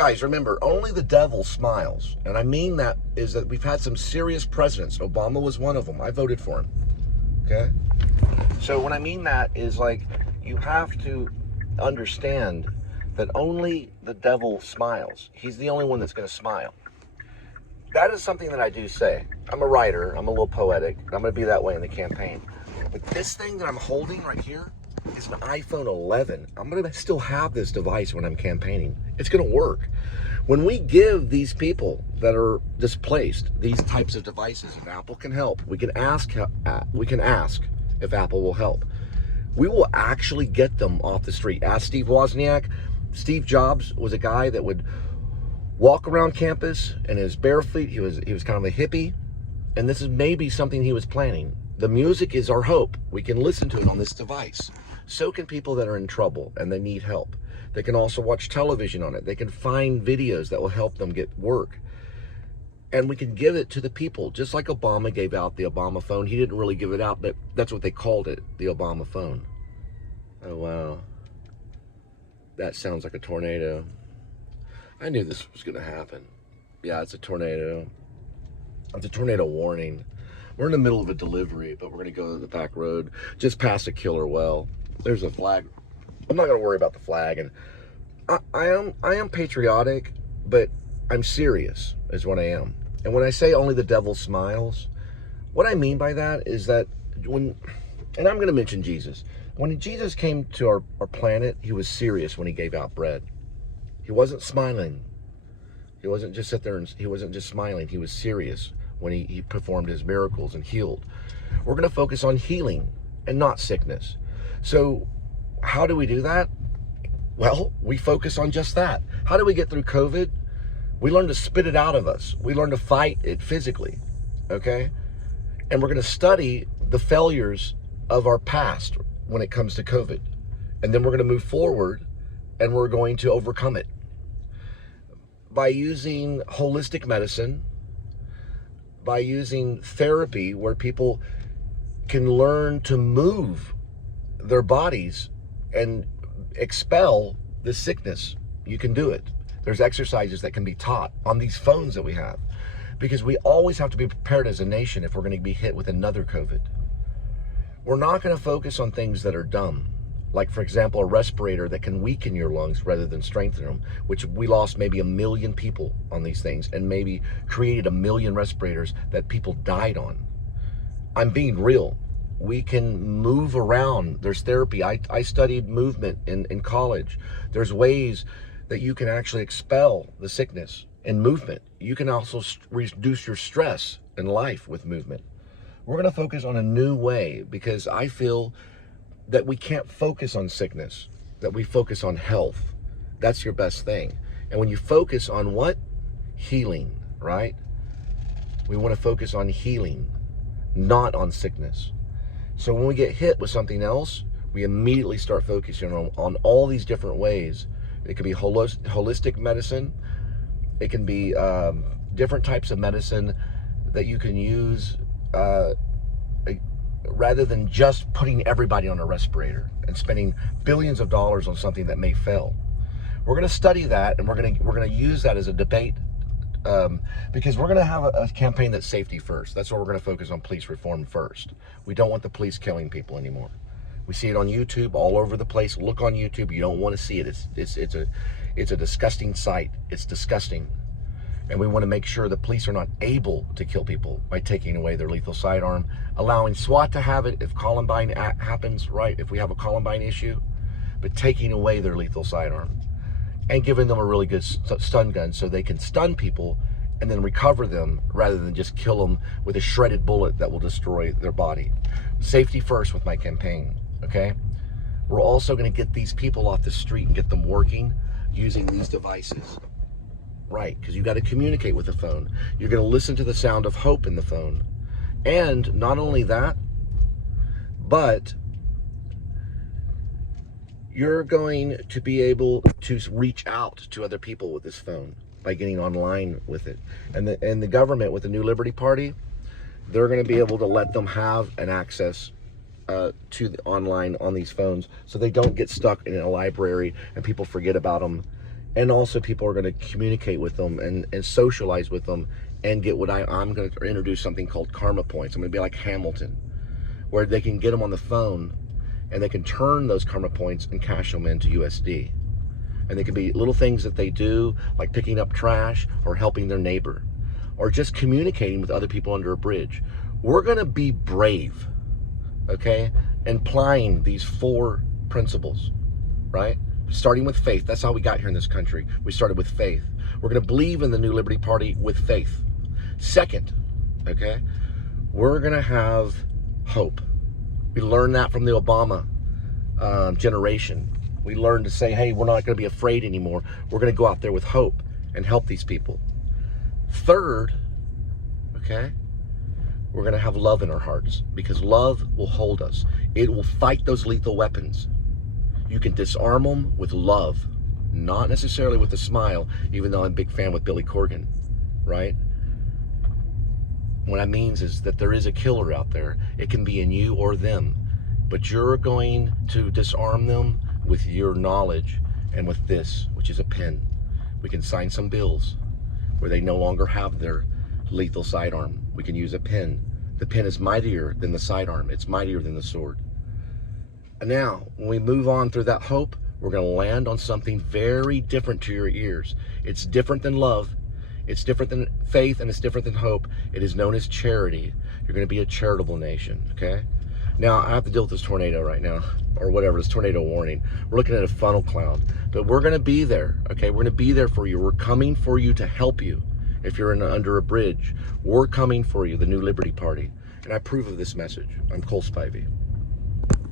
Guys, remember, only the devil smiles. And I mean that is that we've had some serious presidents. Obama was one of them. I voted for him. Okay? So what I mean that is, like, you have to understand that only the devil smiles. He's the only one that's going to smile. That is something that I do say. I'm a writer. I'm a little poetic. I'm going to be that way in the campaign. But this thing that I'm holding right here is an iPhone 11. I'm going to still have this device when I'm campaigning. It's going to work. When we give these people that are displaced these types of devices, if Apple can help, we can ask if Apple will help. We will actually get them off the street. Ask Steve Wozniak. Steve Jobs was a guy that would walk around campus in his bare feet. He was kind of a hippie, and this is maybe something he was planning. The music is our hope. We can listen to it on this device. So can people that are in trouble and they need help. They can also watch television on it. They can find videos that will help them get work. And we can give it to the people, just like Obama gave out the Obama phone. He didn't really give it out, but that's what they called it, the Obama phone. Oh, wow. That sounds like a tornado. I knew this was going to happen. Yeah, it's a tornado. It's a tornado warning. We're in the middle of a delivery, but we're going to go to the back road, just past a killer well. There's a flag. I'm not going to worry about the flag. And I am patriotic, but I'm serious is what I am. And when I say only the devil smiles, what I mean by that is that and I'm going to mention Jesus. When Jesus came to our planet, he was serious when he gave out bread. He wasn't smiling. He wasn't just sit there and he wasn't just smiling. He was serious when he performed his miracles and healed. We're going to focus on healing and not sickness. So how do we do that? Well, we focus on just that. How do we get through COVID? We learn to spit it out of us. We learn to fight it physically, okay? And we're going to study the failures of our past when it comes to COVID. And then we're going to move forward and we're going to overcome it by using holistic medicine, by using therapy where people can learn to move their bodies and expel the sickness. You can do it. There's exercises that can be taught on these phones that we have, because we always have to be prepared as a nation if we're going to be hit with another COVID. We're not going to focus on things that are dumb, like, for example, a respirator that can weaken your lungs rather than strengthen them, which we lost maybe 1 million people on these things and maybe created 1 million respirators that people died on. I'm being real. We can move around. There's therapy. I studied movement in college. There's ways that you can actually expel the sickness in movement. You can also reduce your stress in life with movement. We're going to focus on a new way, because I feel that we can't focus on sickness, that we focus on health. That's your best thing. And when you focus on what? Healing, right? We want to focus on healing, not on sickness. So when we get hit with something else, we immediately start focusing on all these different ways. It could be holistic medicine. It can be different types of medicine that you can use rather than just putting everybody on a respirator and spending billions of dollars on something that may fail. We're going to study that, and we're going to use that as a debate, because we're going to have a campaign that's safety first. That's why we're going to focus on police reform first. We don't want the police killing people anymore. We see it on YouTube all over the place. Look on YouTube. You don't want to see it. It's a disgusting sight. It's disgusting. And we want to make sure the police are not able to kill people by taking away their lethal sidearm, allowing SWAT to have it if Columbine happens, right? If we have a Columbine issue, but taking away their lethal sidearm and giving them a really good stun gun so they can stun people and then recover them rather than just kill them with a shredded bullet that will destroy their body. Safety first with my campaign, okay? We're also going to get these people off the street and get them working using these devices. Right, because you got to communicate with the phone. You're going to listen to the sound of hope in the phone. And not only that, but you're going to be able to reach out to other people with this phone by getting online with it. And the government with the New Liberty Party, they're going to be able to let them have an access to the online on these phones, so they don't get stuck in a library and people forget about them And also people are going to communicate with them and socialize with them and get what I'm going to introduce something called karma points. I'm going to be like Hamilton, where they can get them on the phone and they can turn those karma points and cash them into USD. And they can be little things that they do, like picking up trash or helping their neighbor or just communicating with other people under a bridge. We're going to be brave, okay, and applying these 4 principles, right? Starting with faith. That's how we got here in this country. We started with faith. We're going to believe in the New Liberty Party with faith. Second, okay, we're going to have hope. We learned that from the Obama generation. We learned to say, hey, we're not going to be afraid anymore. We're going to go out there with hope and help these people. Third, okay, we're going to have love in our hearts, because love will hold us. It will fight those lethal weapons. You can disarm them with love, not necessarily with a smile, even though I'm a big fan with Billy Corgan, right? What that means is that there is a killer out there. It can be in you or them, but you're going to disarm them with your knowledge and with this, which is a pen. We can sign some bills where they no longer have their lethal sidearm. We can use a pen. The pen is mightier than the sidearm. It's mightier than the sword. And now, when we move on through that hope, we're going to land on something very different to your ears. It's different than love. It's different than faith, and it's different than hope. It is known as charity. You're going to be a charitable nation, okay? Now, I have to deal with this tornado right now, or whatever, this tornado warning. We're looking at a funnel cloud, but we're going to be there, okay? We're going to be there for you. We're coming for you to help you. If you're under a bridge, we're coming for you, the New Liberty Party. And I approve of this message. I'm Cole Spivey.